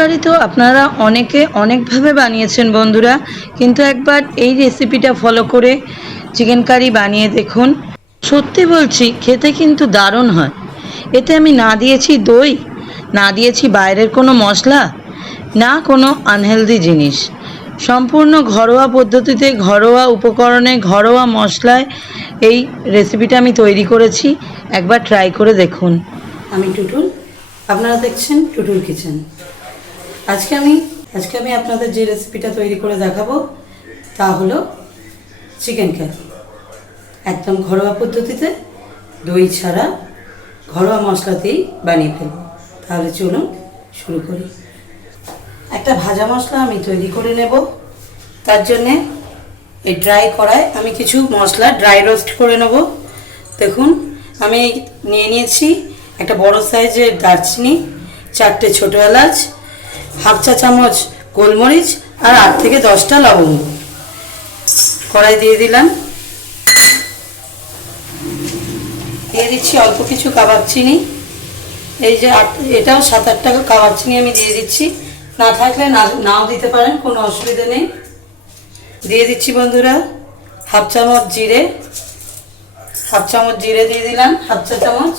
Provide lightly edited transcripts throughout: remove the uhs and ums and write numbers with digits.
কারি তো আপনারা অনেকে অনেকভাবে বানিয়েছেন বন্ধুরা, কিন্তু একবার এই রেসিপিটা ফলো করে চিকেন কারি বানিয়ে দেখুন। সত্যি বলছি, খেতে কিন্তু দারুণ হয়। এতে আমি না দিয়েছি দই, না দিয়েছি বাইরের কোনো মশলা, না কোনো আনহেলদি জিনিস। সম্পূর্ণ ঘরোয়া পদ্ধতিতে, ঘরোয়া উপকরণে, ঘরোয়া মশলায় এই রেসিপিটা আমি তৈরি করেছি। একবার ট্রাই করে দেখুন। আমি টুটুল, আপনারা দেখছেন টুটুল কিচেন। আজকে আমি আপনাদের যে রেসিপিটা তৈরি করে দেখাবো তা হলো চিকেন কারি। একদম ঘরোয়া পদ্ধতিতে, দই ছাড়া, ঘরোয়া মশলাতেই বানিয়ে ফেলব। তাহলে চলুন শুরু করি। একটা ভাজা মশলা আমি তৈরি করে নেব। তার জন্যে এই ড্রাই কড়ায় আমি কিছু মশলা ড্রাই রোস্ট করে নেব। দেখুন, আমি নিয়েছি একটা বড় সাইজের দারচিনি, 4টে ছোটো এলাচ, হাফ চা চামচ গোলমরিচ আর 8 থেকে 10টা লবঙ্গ কড়াই দিয়ে দিলাম। দিয়ে দিচ্ছি অল্প কিছু কাবাব চিনি। এই যে এটাও 7-8 টাকা কাবাব চিনি আমি দিয়ে দিচ্ছি। না থাকলে নাও দিতে পারেন, কোনো অসুবিধা নেই। দিয়ে দিচ্ছি বন্ধুরা হাফ চামচ জিরে দিয়ে দিলাম, হাফ চা চামচ।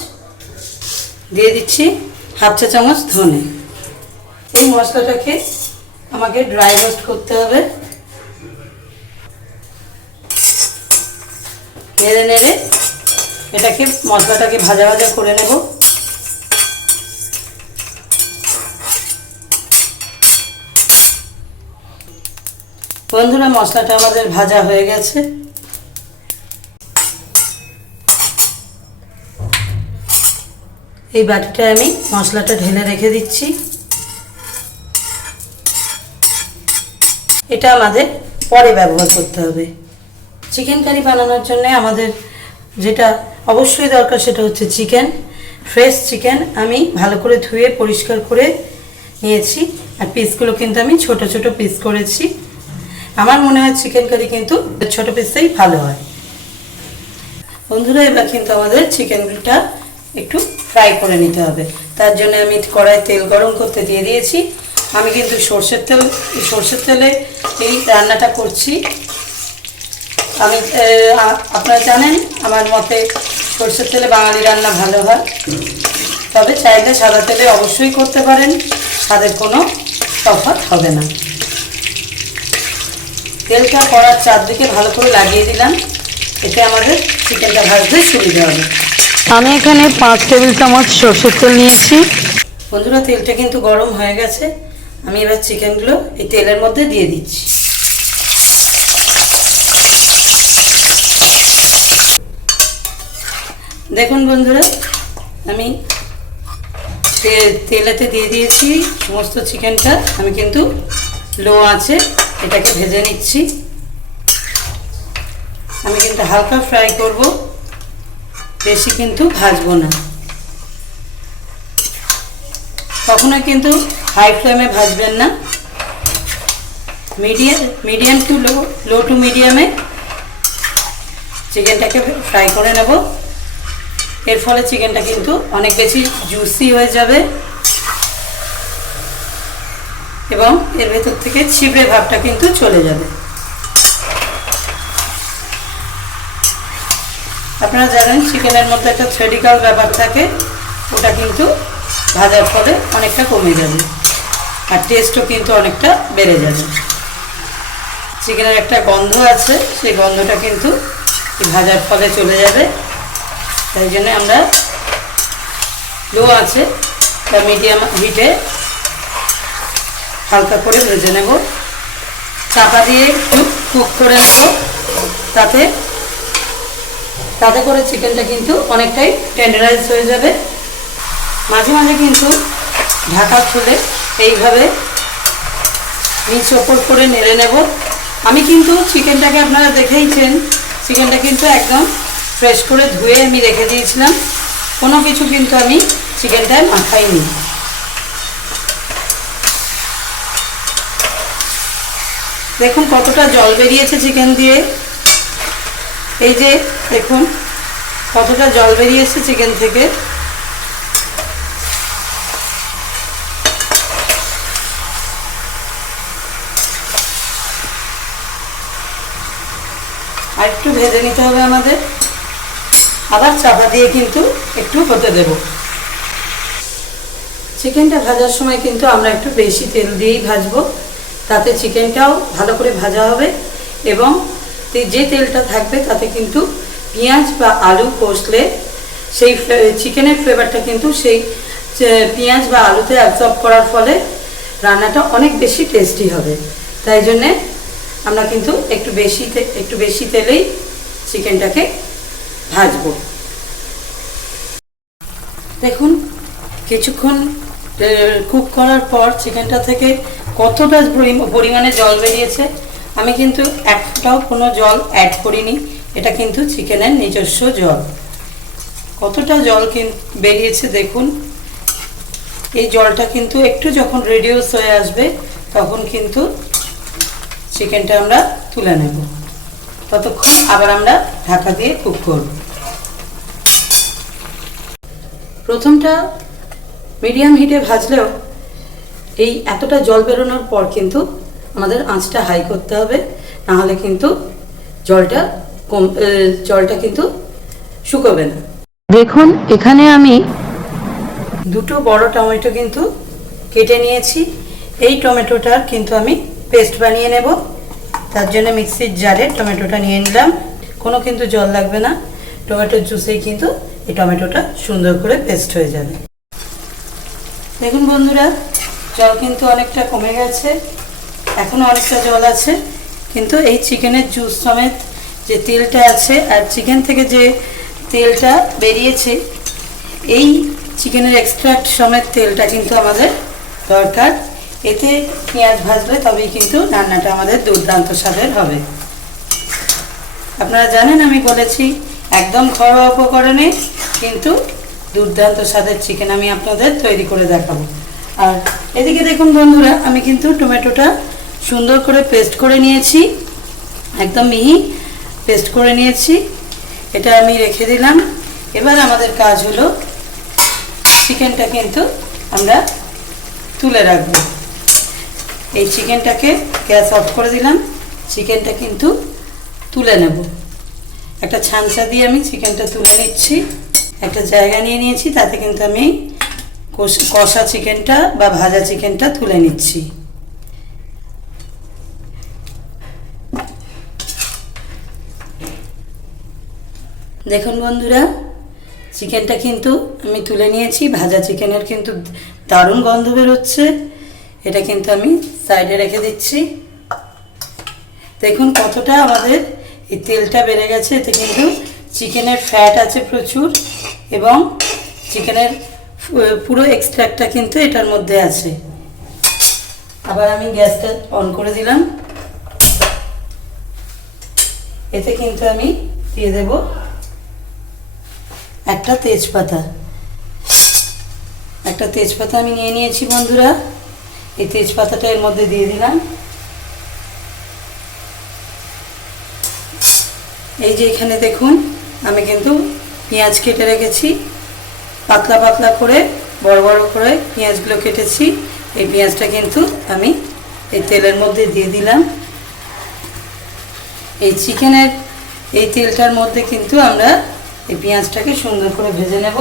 দিয়ে দিচ্ছি হাফ চা চামচ ধনে। এই মশলাটাকে আমাকে ড্রাই রোস্ট করতে হবে। নেড়ে নেড়ে মশলাটাকে ভাজা ভাজা করে নেব। বন্ধুরা, মশলাটা আমাদের ভাজা হয়ে গেছে। এই বাটিটায় আমি মশলাটা ঢেলে রেখে দিচ্ছি। এটা আমাদের পরে ব্যবহার করতে হবে। চিকেন কারি বানানোর জন্য আমাদের যেটা অবশ্যই দরকার সেটা হচ্ছে চিকেন। ফ্রেশ চিকেন আমি ভালো করে ধুয়ে পরিষ্কার করে নিয়েছি। আর পিসগুলো কিন্তু আমি ছোট ছোট পিস করেছি। আমার মনে হয় চিকেন কারি কিন্তু ছোট পিসেই ভালো হয়। বন্ধুরা, এবার কিন্তু আমাদের চিকেনটা একটু ফ্রাই করে নিতে হবে। তার জন্য আমি কড়াইয়ে তেল গরম করতে দিয়ে দিয়েছি। আমি কিন্তু সর্ষের তেলে এই রান্নাটা করছি। আপনারা জানেন, আমার মতে সর্ষের তেলে বাঙালি রান্না ভালো হয়। তবে চাইলে সাদা তেলে অবশ্যই করতে পারেন, স্বাদের কোনো তফাৎ হবে না। তেলটা কড়ার চারদিকে ভালো করে লাগিয়ে দিলাম, এতে আমাদের চিকেনটা ভাজতে সুবিধা হবে। আমি এখানে 5 টেবিল চামচ সর্ষের তেল নিয়েছি। বন্ধুরা, তেলটা কিন্তু গরম হয়ে গেছে। আমি এবার চিকেনগুলো এই তেলের মধ্যে দিয়ে দিচ্ছি। দেখুন বন্ধুরা, আমি তেলেতে দিয়ে দিয়েছি সমস্ত চিকেনটা। আমি কিন্তু লো আঁচে এটাকে ভেজে নিচ্ছি। আমি কিন্তু হালকা ফ্রাই করব, বেশি কিন্তু ভাজবো না। কখনো কিন্তু হাই ফ্লেমে ভাজবেন না। মিডিয়াম টু লো টু মিডিয়ামে চিকেনটাকে ফ্রাই করে নেব। এর ফলে চিকেনটা কিন্তু অনেক বেশি জুসি হয়ে যাবে এবং এর ভেতর থেকে ছিবড়ে ভাবটা কিন্তু চলে যাবে। আপনারা জানেন, চিকেনের মধ্যে একটা থ্রেডিক্যাল ব্যাপার থাকে, ওটা কিন্তু ভাজার ফলে অনেকটা কমে যাবে আর টেস্টও কিন্তু অনেকটা বেড়ে যাবে। চিকেনের একটা গন্ধ আছে, সেই গন্ধটা কিন্তু ভাজার ফলে চলে যাবে। তাই জন্য আমরা লো আছে বা মিডিয়াম হিটে হালকা করে ভেজে নেব। চাপা দিয়ে একটু কুক করে নেব, তাতে করে চিকেনটা কিন্তু অনেকটাই টেন্ডারাইজ হয়ে যাবে। মাঝে মাঝে কিন্তু ঢাকা খুলে এইভাবে নিচ ওপর করে নেড়ে নেব। আমি কিন্তু চিকেনটাকে, আপনারা দেখেইছেন, চিকেনটা কিন্তু একদম ফ্রেশ করে ধুয়ে আমি রেখে দিয়েছিলাম। কোনো কিছু কিন্তু আমি চিকেনটায় মাখাইনি। দেখুন কতটা জল বেরিয়েছে চিকেন দিয়ে। এই যে দেখুন কতটা জল বেরিয়েছে চিকেন থেকে। আর একটু ভেজে নিতে হবে আমাদের, আবার চাপা দিয়ে কিন্তু একটু হতে দেব। চিকেনটা ভাজার সময় কিন্তু আমরা একটু বেশি তেল দিয়েই ভাজবো, তাতে চিকেনটাও ভালো করে ভাজা হবে এবং যে তেলটা থাকবে তাতে কিন্তু পেঁয়াজ বা আলু কষলে সেই চিকেনের ফ্লেভারটা কিন্তু সেই পেঁয়াজ বা আলুতে অ্যাবজর্ব করার ফলে রান্নাটা অনেক বেশি টেস্টি হবে। তাই জন্যে আমরা কিন্তু একটু বেশি তেলেই চিকেনটাকে ভাজবো। দেখুন কিছুক্ষণ কুক করার পর চিকেনটা থেকে কতটা পরিমাণে জল বেরিয়েছে। আমি কিন্তু একটাও কোনো জল অ্যাড করিনি, এটা কিন্তু চিকেনের নিজস্ব জল। কতটা জল বেরিয়েছে দেখুন। এই জলটা কিন্তু একটু যখন রিডিউস হয়ে আসবে তখন কিন্তু চিকেনটা আমরা তুলে নেব। ততক্ষণ আবার আমরা ঢাকা দিয়ে কুক করব। প্রথমটা মিডিয়াম হিটে ভাজলেও এই এতটা জল বেরোনোর পর কিন্তু আমাদের আঁচটা হাই করতে হবে, নাহলে কিন্তু জলটা কিন্তু শুকোবে না। দেখুন এখানে আমি দুটো বড় টমেটো কিন্তু কেটে নিয়েছি। এই টমেটোটার কিন্তু আমি পেস্ট বানিয়ে নেব। তার জন্য মিক্সির জারে টমেটোটা নিয়ে নিলাম। কোনো কিন্তু জল লাগবে না, টমেটোর জুসেই কিন্তু এই টমেটোটা সুন্দর করে পেস্ট হয়ে যাবে। দেখুন বন্ধুরা, জল কিন্তু অনেকটা কমে গেছে, এখনও অনেকটা জল আছে, কিন্তু এই চিকেনের জুস সমেত যে তেলটা আছে আর চিকেন থেকে যে তেলটা বেরিয়েছে, এই চিকেনের এক্সট্রাক্ট সমেত তেলটা কিন্তু আমাদের দরকার। এতে পেঁয়াজ ভাজলে তবেই কিন্তু রান্নাটা আমাদের দুর্দান্ত স্বাদের হবে। আপনারা জানেন আমি বলেছি একদম ঘরোয়া উপকরণে কিন্তু দুর্দান্ত স্বাদের চিকেন আমি আপনাদের তৈরি করে দেখাবো। আর এদিকে দেখুন বন্ধুরা, আমি কিন্তু টমেটোটা সুন্দর করে পেস্ট করে নিয়েছি, একদম মিহি পেস্ট করে নিয়েছি। এটা আমি রেখে দিলাম। এবার আমাদের কাজ হলো চিকেনটা কিন্তু আমরা তুলে রাখবো। এই চিকেনটাকে গ্যাস অফ করে দিলাম, চিকেনটা কিন্তু তুলে নেব। একটা ছাঁচা দিয়ে আমি চিকেনটা তুলে নিচ্ছি। একটা জায়গা নিয়ে নিয়েছি, তাতে কিন্তু আমি কষা চিকেনটা বা ভাজা চিকেনটা তুলে নিচ্ছি। দেখুন বন্ধুরা, চিকেনটা কিন্তু আমি তুলে নিয়েছি। ভাজা চিকেনের কিন্তু দারুণ গন্ধ বেরোচ্ছে। এটা কিন্তু আমি সাইডে রেখে দিচ্ছি। দেখুন কতটা আমাদের এই তেলটা বেড়ে গেছে। এতে কিন্তু চিকেনের ফ্যাট আছে প্রচুর এবং চিকেনের পুরো এক্সট্রাক্টটা কিন্তু এটার মধ্যে আছে। আবার আমি গ্যাসটা অন করে দিলাম। এতে কিন্তু আমি দিয়ে দেব একটা তেজপাতা। একটা তেজপাতা আমি নিয়ে নিয়েছি বন্ধুরা। এই তেজপাতাটা এর মধ্যে দিয়ে দিলাম। এই যে এখানে দেখুন আমি কিন্তু পেঁয়াজ কেটে রেখেছি, পাতলা পাতলা করে বড় বড় করে পেঁয়াজগুলো কেটেছি। এই পেঁয়াজটা কিন্তু আমি এই তেলের মধ্যে দিয়ে দিলাম। এই চিকেনের এই তেলটার মধ্যে কিন্তু আমরা এই পেঁয়াজটাকে সুন্দর করে ভেজে নেব।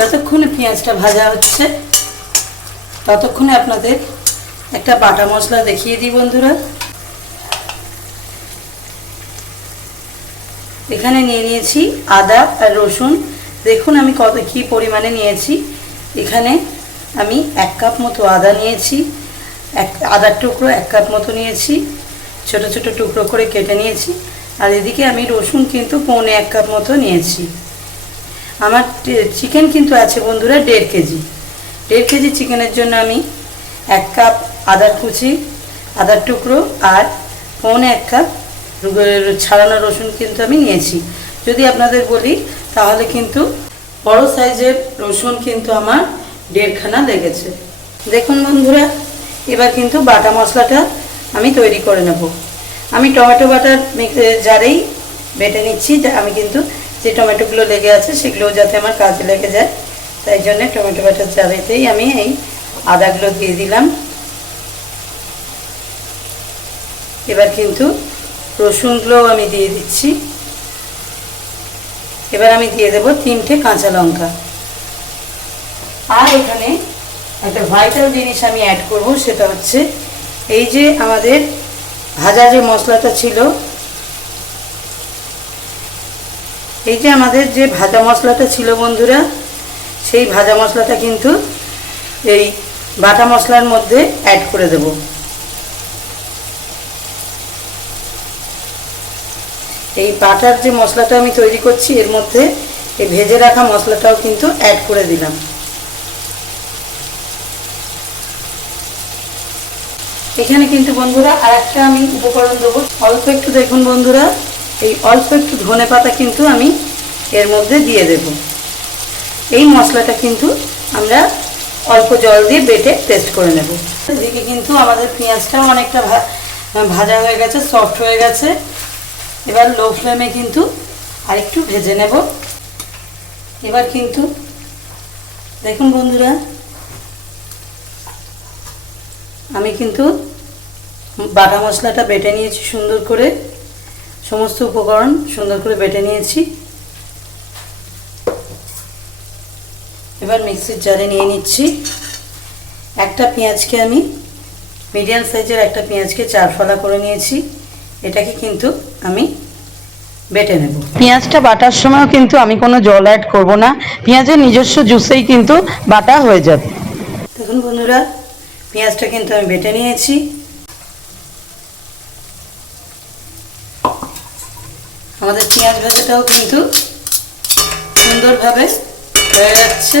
যতক্ষণে পেঁয়াজটা ভাজা হচ্ছে ততক্ষণে আপনাদের একটা বাটা মশলা দেখিয়ে দিই বন্ধুরা। এখানে নিয়ে নিয়েছি আদা আর রসুন। দেখুন আমি কী পরিমাণে নিয়েছি। এখানে আমি 1 কাপ মতো আদা নিয়েছি, আদার টুকরো 1 কাপ মতো নিয়েছি, ছোট ছোট টুকরো করে কেটে নিয়েছি। আর এদিকে আমি রসুন কিন্তু 1.25 কাপ মতো নিয়েছি। আমার চিকেন কিন্তু আছে বন্ধুরা 1.5 কেজি। 1.5 কেজি চিকেনের জন্য আমি 1 কাপ আদার কুচি, আদার টুকরো আর 1.25 কাপ ছাড়ানো রসুন কিন্তু আমি নিয়েছি। যদি আপনাদের বলি তাহলে কিন্তু বড় সাইজের রসুন কিন্তু আমার 1.5 খানা লেগেছে। দেখুন বন্ধুরা, এবার কিন্তু বাটা মশলাটা আমি তৈরি করে নেব। আমি টমেটো বাটার জারেই বেটে নিচ্ছি, আমি কিন্তু যে টমেটোগুলো লেগে আছে সেগুলো যাতে আমার কাজে লেগে যায়, তাই জন্য টমেটো বাটার জারেতেই আমি এই আদাগুলো দিয়ে দিলাম। এবার কিন্তু রসুনগুলোও আমি দিয়ে দিচ্ছি। এবার আমি দিয়ে দেবো 3টে কাঁচা লঙ্কা। আর এখানে একটা ভাইটাল জিনিস আমি অ্যাড করব, সেটা হচ্ছে এই যে আমাদের ভাজা যে মশলাটা ছিল, এই যে আমাদের যে ভাজা মশলাটা ছিল বন্ধুরা, সেই ভাজা মশলাটা কিন্তু এই বাটা মশলার মধ্যে অ্যাড করে দেব। এই বাটার যে মশলাটা আমি তৈরি করছি এর মধ্যে এই ভেজে রাখা মশলাটাও কিন্তু অ্যাড করে দিলাম। এখানে কিন্তু বন্ধুরা আর একটা আমি উপকরণ দেবো, অল্প একটু দেখুন বন্ধুরা, এই অল্প একটু ধনেপাতা কিন্তু আমি এর মধ্যে দিয়ে দেব। এই মশলাটা কিন্তু আমরা অল্প জল দিয়ে বেটে পেস্ট করে নেব। এদিকে কিন্তু আমাদের পেঁয়াজটাও অনেকটা ভাজা হয়ে গেছে, সফট হয়ে গেছে। এবার লো ফ্লেমে কিন্তু আরেকটু ভেজে নেব। এবার কিন্তু দেখুন বন্ধুরা, আমি কিন্তু বাটা মশলাটা বেটে নিয়েছি সুন্দর করে, সমস্ত উপকরণ সুন্দর করে বেটে নিয়েছি। এবার মিক্সির জারে নিয়ে নিচ্ছি। একটা পেঁয়াজকে আমি মিডিয়াম সাইজের একটা পেঁয়াজকে 4 ফালা করে নিয়েছি, এটাকে কিন্তু আমি বেটে নেব। পেঁয়াজটা বাটার সময়ও কিন্তু আমি কোনো জল অ্যাড করব না, পেঁয়াজের নিজস্ব জুসেই কিন্তু বাটা হয়ে যাবে। দেখুন বন্ধুরা, পেঁয়াজটা কিন্তু আমি বেটে নিয়েছি। আমাদের পেঁয়াজ ভাজাটাও কিন্তু সুন্দরভাবে হয়ে যাচ্ছে।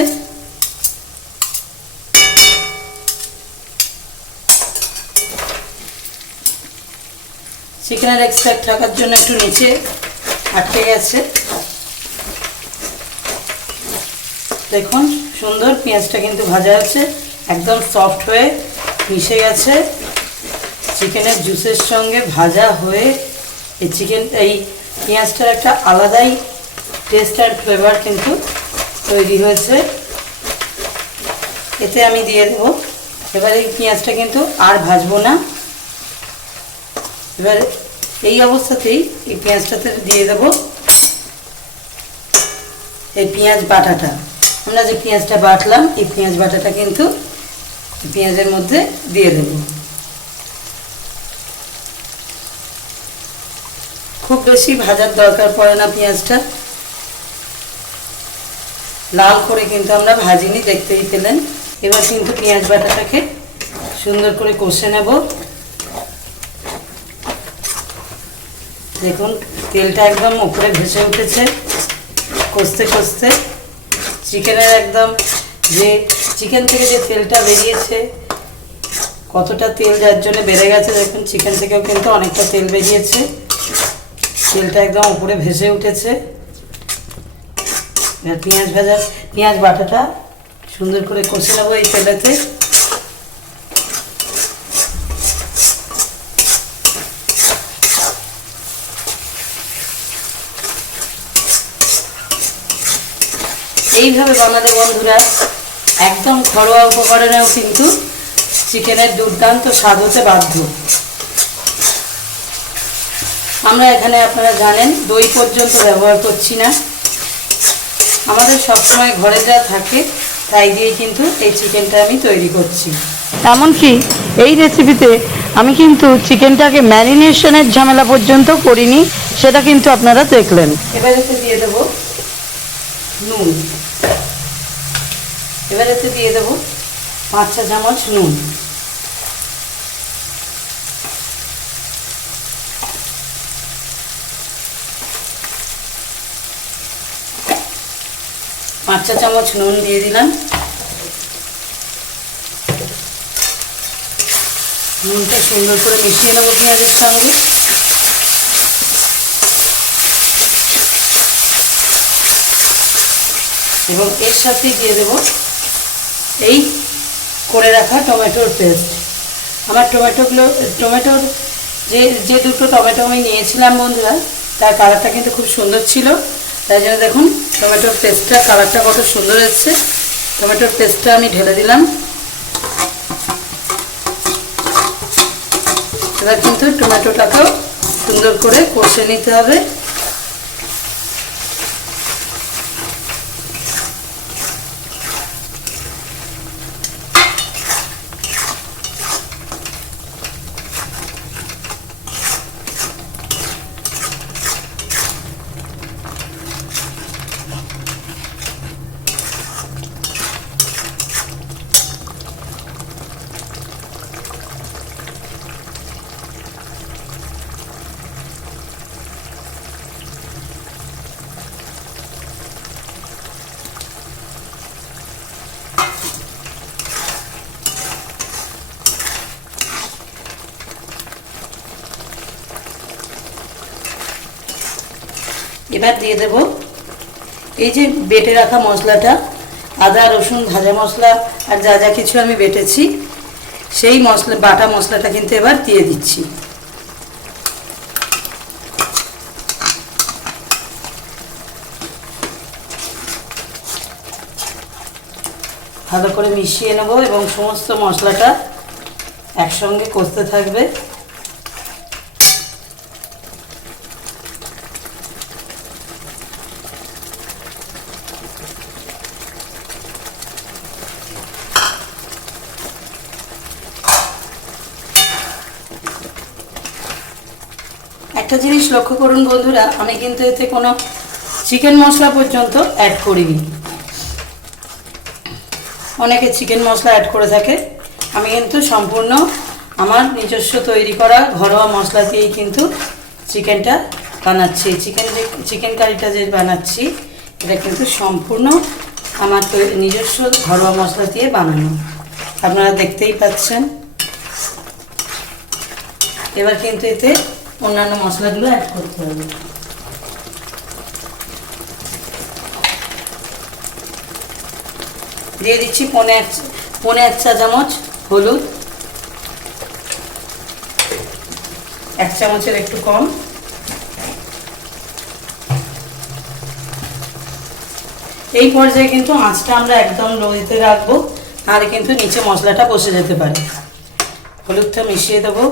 চিকেনের এক্সট্রাক্ট থাকার জন্য একটু নিচে আটকে গেছে। দেখুন সুন্দর পেঁয়াজটা কিন্তু ভাজা আছে, একদম সফট হয়ে মিশে গেছে চিকেনের জুসের সঙ্গে ভাজা হয়ে। এই পেঁয়াজটার একটা আলাদাই টেস্ট আর ফ্লেভার কিন্তু তৈরি হয়েছে। এতে আমি দিয়ে দেবো, এবার এই পেঁয়াজটা কিন্তু আর ভাজবো না। এবার এই অবস্থাতেই এই পেঁয়াজটাতে দিয়ে দেবো এই পেঁয়াজ বাটাটা। আমরা যে পেঁয়াজটা বাটলাম এই পেঁয়াজ বাটাটা কিন্তু পেঁয়াজের মধ্যে দিয়ে দেব। খুব বেশি ভাজার দরকার পড়ে না, পেঁয়াজটা লাল করে কিন্তু আমরা ভাজিনি, দেখতেই পেলেন। এবার কিন্তু পেঁয়াজ বাটাটাকে সুন্দর করে কষে নেব। দেখুন তেলটা একদম উপরে ভেসে উঠেছে কষতে কষতে। চিকেনের একদম যে চিকেন থেকে যে তেলটা বেরিয়েছে, কতটা তেল যার জন্য বেড়ে গেছে, দেখুন চিকেন থেকেও কিন্তু অনেকটা তেল বেরিয়েছে, তেলটা একদম উপরে ভেসে উঠেছে। পেঁয়াজ বাটাটা সুন্দর করে কষে নেবো এই তেলেতে। এইভাবে বানালে বন্ধুরা একদম ঘরোয়া উপকরণেও কিন্তু চিকেনের দুর্দান্ত স্বাদ হতে বাধ্য। আমরা এখানে আপনারা জানেন দই পর্যন্ত ব্যবহার করছি না, আমাদের সবসময় ঘরে যা থাকে তাই দিয়েই কিন্তু এই চিকেনটা আমি তৈরি করছি। এমনকি এই রেসিপিতে আমি কিন্তু চিকেনটাকে ম্যারিনেশনের ঝামেলা পর্যন্ত করিনি, সেটা কিন্তু আপনারা দেখলেন। এবার এতে দিয়ে দেবো নুন। এবার এতে দিয়ে দেবো 5 চা চামচ নুন। পাঁচ চা চামচ নুন দিয়ে দিলাম। নুনটা সুন্দর করে মিশিয়ে নেবো পেঁয়াজের সঙ্গে। এবং এর সাথে দিয়ে দেবো এই করে রাখা টমেটোর পেস্ট। আমার টমেটোর যে যে দুটো টমেটো আমি নিয়েছিলাম বন্ধুরা, তার কালারটা কিন্তু খুব সুন্দর ছিল। তাই জন্য দেখুন টমেটোর পেস্টটা কালারটা কত সুন্দর এসছে। টমেটোর পেস্টটা আমি ঢেলে দিলাম। এবার কিন্তু টমেটোটাকেও সুন্দর করে কষে নিতে হবে। এবার দিয়ে দেব এই যে বেটে রাখা মশলাটা, আদা রসুন ভাজা মশলা আর যা যা কিছু আমি বেটেছি সেই মশলা বাটা মশলাটা কিন্তু এবার দিয়ে দিচ্ছি। ভালো করে মিশিয়ে নেব এবং সমস্ত মশলাটা একসঙ্গে কষতে থাকবে। একটা জিনিস লক্ষ্য করুন বন্ধুরা, আমি কিন্তু এতে কোনো চিকেন মশলা পর্যন্ত অ্যাড করিনি। অনেকে চিকেন মশলা অ্যাড করে থাকে, আমি কিন্তু সম্পূর্ণ আমার নিজস্ব তৈরি করা ঘরোয়া মশলা দিয়েই কিন্তু চিকেনটা বানাচ্ছি। চিকেন কারিটা যে বানাচ্ছি এটা কিন্তু সম্পূর্ণ আমার নিজস্ব ঘরোয়া মশলা দিয়ে বানানো, আপনারা দেখতেই পাচ্ছেন। এবার কিন্তু এতে অন্যান্য মশলাগুলো অ্যাড করতে হবে। দিয়ে দিচ্ছি পৌনে এক চা চামচ হলুদ, 1 চামচের একটু কম। এই পর্যায়ে কিন্তু আঁচটা আমরা একদম লোতে রাখবো, নাহলে কিন্তু নিচে মশলাটা বসে যেতে পারে। হলুদটা মিশিয়ে দেবো।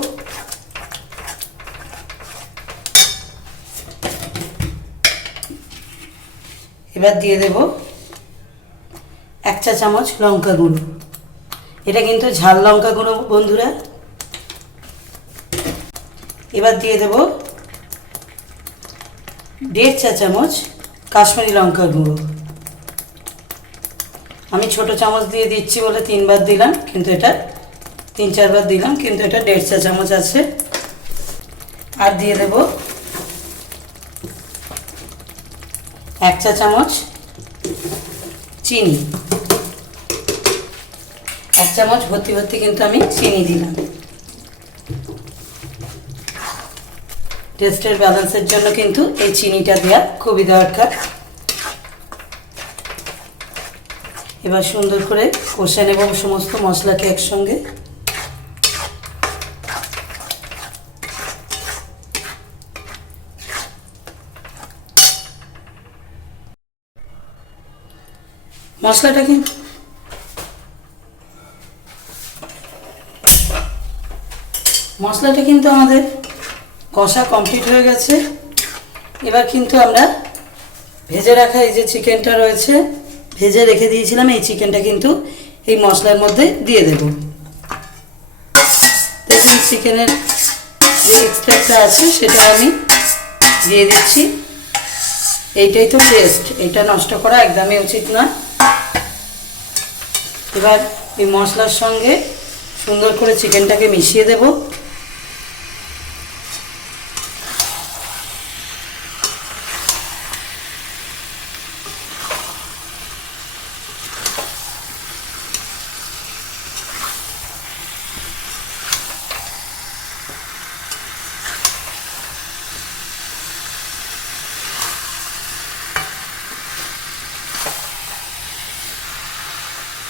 এবার দিয়ে দেব 1 চা চামচ লঙ্কা গুঁড়ো, এটা কিন্তু ঝাল লঙ্কা গুঁড়ো বন্ধুরা। এবার দিয়ে দেব 1.5 চা চামচ কাশ্মীরি লঙ্কা গুঁড়ো। আমি ছোট চামচ দিয়ে দিচ্ছি বলে 3 বার দিলাম, কিন্তু এটা 3-4 বার দিলাম, কিন্তু এটা 1.5 চা চামচ আছে। আর দিয়ে দেব 1 চা চামচ চিনি, 1 চামচ ভর্তি ভর্তি কিন্তু আমি চিনি দিলাম। টেস্টের ব্যালেন্সের জন্য কিন্তু এই চিনিটা দেওয়া খুবই দরকার। এবার সুন্দর করে কষে নেব সমস্ত মশলাকে একসঙ্গে। মশলাটা কিন্তু আমাদের কষা কমপ্লিট হয়ে গেছে। এবার কিন্তু আমরা ভেজে রাখা এই যে চিকেনটা রয়েছে, ভেজে রেখে দিয়েছিলাম, এই চিকেনটা কিন্তু এই মশলার মধ্যে দিয়ে দেব। দেখুন চিকেনের যে এক্সট্রাটা আছে সেটা আমি দিয়ে দিচ্ছি। এইটাই তো টেস্ট, এটা নষ্ট করা একদমই উচিত নয়। এবার এই মশলার সঙ্গে সুন্দর করে চিকেনটাকে মিশিয়ে দেব।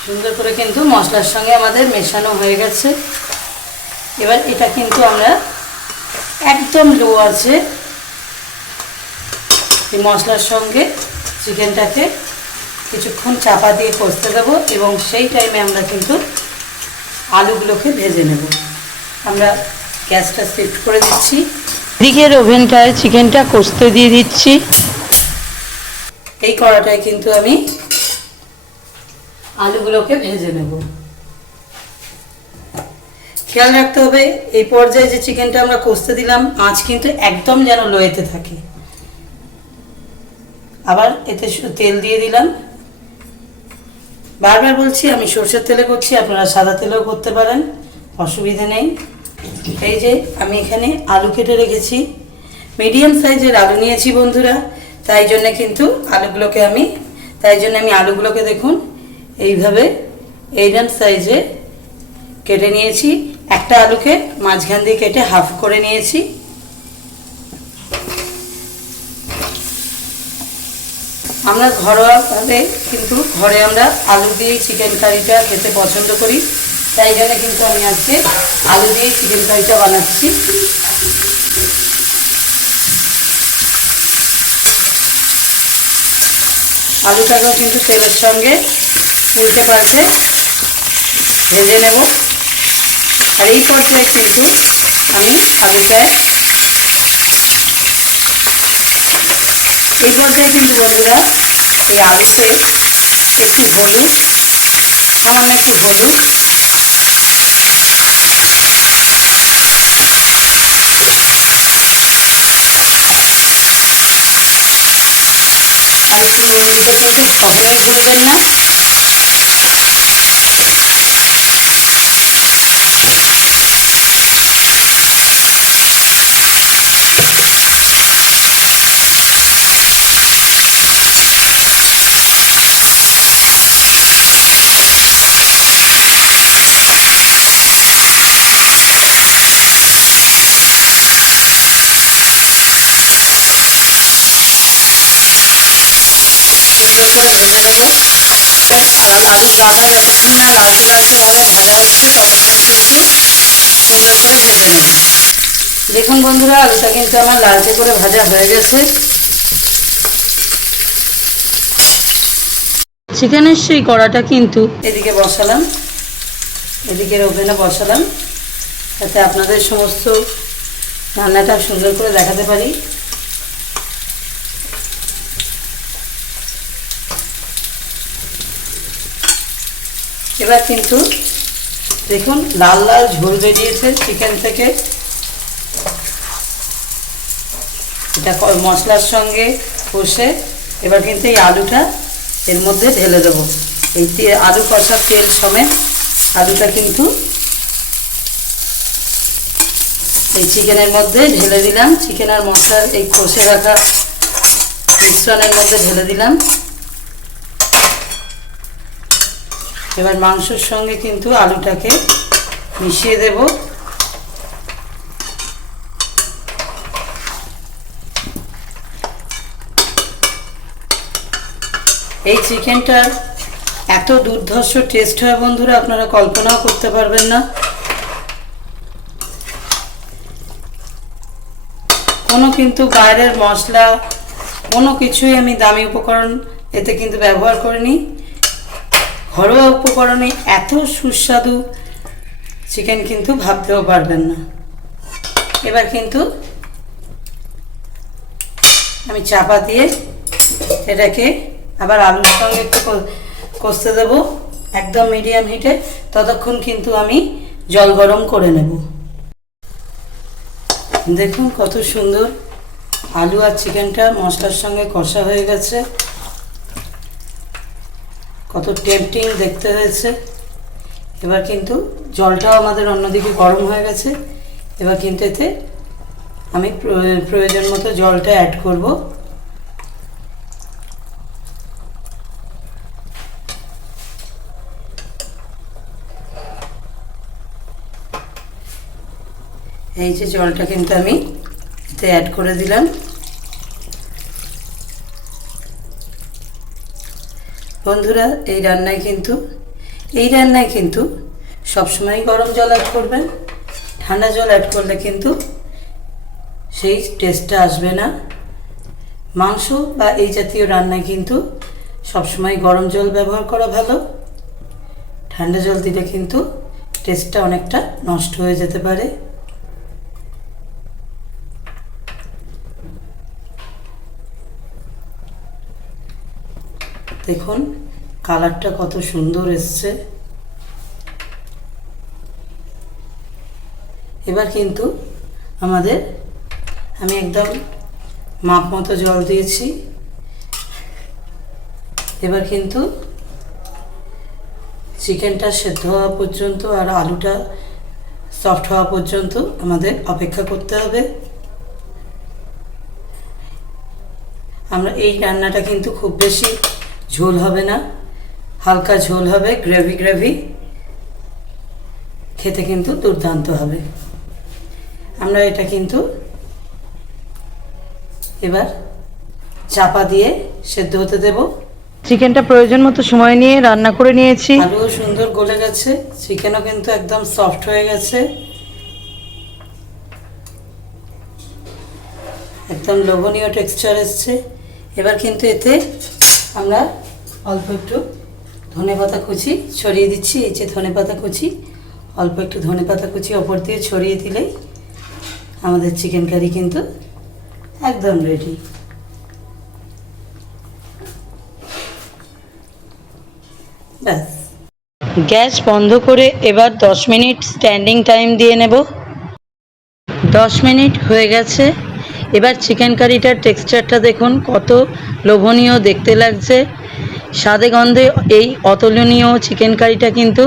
সুন্দর করে কিন্তু মশলার সঙ্গে আমাদের মেশানো হয়ে গেছে। এবার এটা কিন্তু আমরা একদম লো আছে এই মশলার সঙ্গে চিকেনটাকে কিছুক্ষণ চাপা দিয়ে কষতে দেবো এবং সেই টাইমে আমরা কিন্তু আলুগুলোকে ভেজে নেব। আমরা গ্যাসটা শিফট করে দিচ্ছি, এদিকের ওভেনটায় চিকেনটা কষতে দিয়ে দিচ্ছি। এই কড়াটায় কিন্তু আমি আলুগুলোকে ভেজে নেব। খেয়াল রাখতে হবে এই পর্যায়ে যে চিকেনটা আমরা কষতে দিলাম আঁচ কিন্তু একদম যেন লোয়েতে থাকে। আবার এতে তেল দিয়ে দিলাম, বারবার বলছি আমি সরষের তেলে করছি, আপনারা সাদা তেলেও করতে পারেন, অসুবিধা নেই। এই যে আমি এখানে আলু কেটে রেখেছি, মিডিয়াম সাইজের আলু নিয়েছি বন্ধুরা, তাই জন্য আমি আলুগুলোকে দেখুন এইভাবে এইরকম সাইজে কেটে নিয়েছি। একটা আলুকে মাঝখান দিয়ে কেটে হাফ করে নিয়েছি। আমরা ঘরোয়াভাবে কিন্তু ঘরে আমরা আলু দিয়ে চিকেন কারিটা খেতে পছন্দ করি, তাই জন্য কিন্তু আমি আজকে আলু দিয়ে চিকেন কারিটা বানাচ্ছি। আলুটাকেও কিন্তু তেলের সঙ্গে উল্টে পাল্টে ভেজে নেব। আর এই পর্যায়ে কিন্তু আমি বন্ধুরা এই আলুতে একটু হলুদ, সামান্য একটু হলুদ, আর একটু নুন দিতে বলতে কখনোই ভুলবেন না। সুন্দর করে ভেজে নেব। আর আলুর গাটা যতক্ষণ না লালচে লালচেভাবে ভাজা হচ্ছে ততক্ষণ কিন্তু সুন্দর করে ভেজে নেব। দেখুন বন্ধুরা আলুটা কিন্তু আমার লালচে করে ভাজা হয়ে গেছে। চিকেনের সেই কড়াটা কিন্তু এদিকে বসালাম, এদিকের ওভেনে বসালাম, যাতে আপনাদের সমস্ত রান্নাটা সুন্দর করে দেখাতে পারি। এবার কিন্তু দেখুন লাল লাল ঝোল বেরিয়েছে চিকেন থেকে। এটা মশলার সঙ্গে কষে এবার কিন্তু এই আলুটা এর মধ্যে ঢেলে দেবো। এই আলু কষার তেল সমেত আলুটা কিন্তু এই চিকেনের মধ্যে ঢেলে দিলাম। চিকেন আর মশলার এই কষে রাখা মিশ্রণের মধ্যে ঢেলে দিলাম। এবার মাংসের সঙ্গে কিন্তু আলুটাকে মিশিয়ে দেব। এই চিকেনটার এত দুর্ধর্ষ টেস্ট হয় বন্ধুরা, আপনারা কল্পনাও করতে পারবেন না। কোনো কিন্তু বাইরের মশলা কোনো কিছুই আমি দামি উপকরণ এতে কিন্তু ব্যবহার করিনি। ঘরোয়া উপকরণে এত সুস্বাদু চিকেন কিন্তু ভাবতেও পারবেন না। এবার কিন্তু আমি চাপা দিয়ে এটাকে আবার আলুর সঙ্গে একটু কষতে দেবো একদম মিডিয়াম হিটে। ততক্ষণ কিন্তু আমি জল গরম করে নেব। দেখুন কত সুন্দর আলু আর চিকেনটা মশলার সঙ্গে কষা হয়ে গেছে, কত টেম্পটিং দেখতে হয়েছে। এবার কিন্তু জলটাও আমাদের অন্যদিকে গরম হয়ে গেছে। এবার কিন্তু এতে আমি প্রয়োজন মতো জলটা অ্যাড করব। এই যে জলটা কিন্তু আমি এতে অ্যাড করে দিলাম। বন্ধুরা এই রান্নায় কিন্তু সবসময় গরম জল অ্যাড করবেন। ঠান্ডা জল অ্যাড করলে কিন্তু সেই টেস্টটা আসবে না। মাংস বা এই জাতীয় রান্নায় কিন্তু সবসময় গরম জল ব্যবহার করা ভালো। ঠান্ডা জল দিলে কিন্তু টেস্টটা অনেকটা নষ্ট হয়ে যেতে পারে। দেখুন কালারটা কত সুন্দর এসছে। এবার কিন্তু আমি একদম মাপ মতো জল দিয়েছি। এবার কিন্তু চিকেনটা সেদ্ধ হওয়া পর্যন্ত আর আলুটা সফট হওয়া পর্যন্ত আমাদের অপেক্ষা করতে হবে। আমরা এই রান্নাটা কিন্তু খুব বেশি ঝোল হবে না, হালকা ঝোল হবে, গ্রেভি গ্রেভি, খেতে কিন্তু দুর্দান্ত হবে। আমরা এটা কিন্তু এবার চাপা দিয়ে সেদ্ধ হতে দেব। চিকেনটা প্রয়োজন মতো সময় নিয়ে রান্না করে নিয়েছি। আলুও সুন্দর গলে গেছে, চিকেনও কিন্তু একদম সফট হয়ে গেছে, একদম লোভনীয় টেক্সচার এসছে। এবার কিন্তু এতে আমরা অল্প একটু ধনেপাতা কুচি ছড়িয়ে দিচ্ছি। এই যে ধনেপাতা কুচি, অল্প একটু ধনেপাতা কুচি ওপর দিয়ে ছড়িয়ে দিলেই আমাদের চিকেন কারি কিন্তু একদম রেডি। ব্যাস, গ্যাস বন্ধ করে এবার 10 মিনিট স্ট্যান্ডিং টাইম দিয়ে নেব। 10 মিনিট হয়ে গেছে। এবার চিকেন কারিটার টেক্সচারটা দেখুন কত লোভনীয় দেখতে লাগছে। স্বাদে গন্ধে এই অতুলনীয় চিকেন কারিটা কিন্তু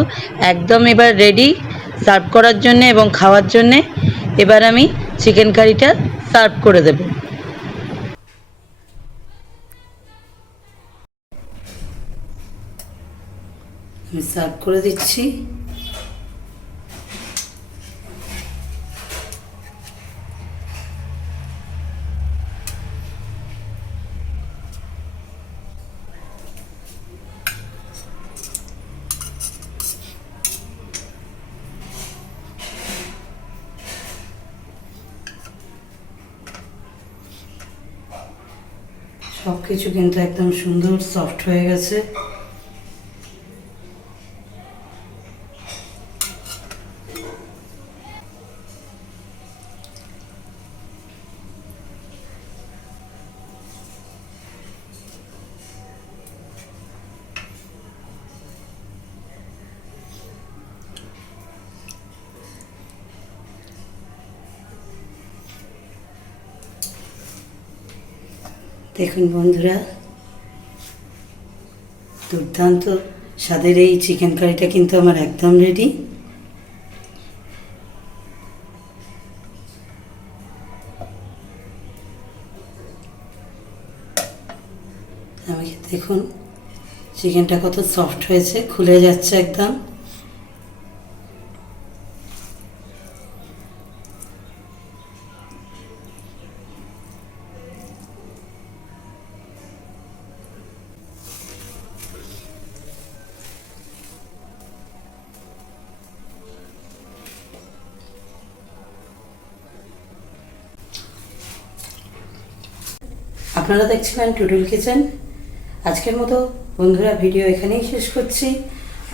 একদম এবার রেডি সার্ভ করার জন্যে এবং খাওয়ার জন্যে। এবার আমি চিকেন কারিটা সার্ভ করে দেব। আমি সার্ভ করে দিচ্ছি। সব কিছু কিন্তু একদম সুন্দর সফট হয়ে গেছে। দেখুন বন্ধুরা, দুর্দান্ত স্বাদের এই চিকেন কারিটা কিন্তু আমার একদম রেডি। দেখুন চিকেনটা কত সফট হয়েছে, খুলে যাচ্ছে একদম। আপনারা দেখছিলেন টুডুল কিচেন। আজকের মতো বন্ধুরা ভিডিও এখানেই শেষ করছি।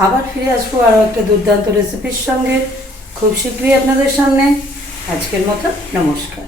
আবার ফিরে আসবো আরও একটা দুর্দান্ত রেসিপির সঙ্গে খুব শীঘ্রই আপনাদের সামনে। আজকের মতো নমস্কার।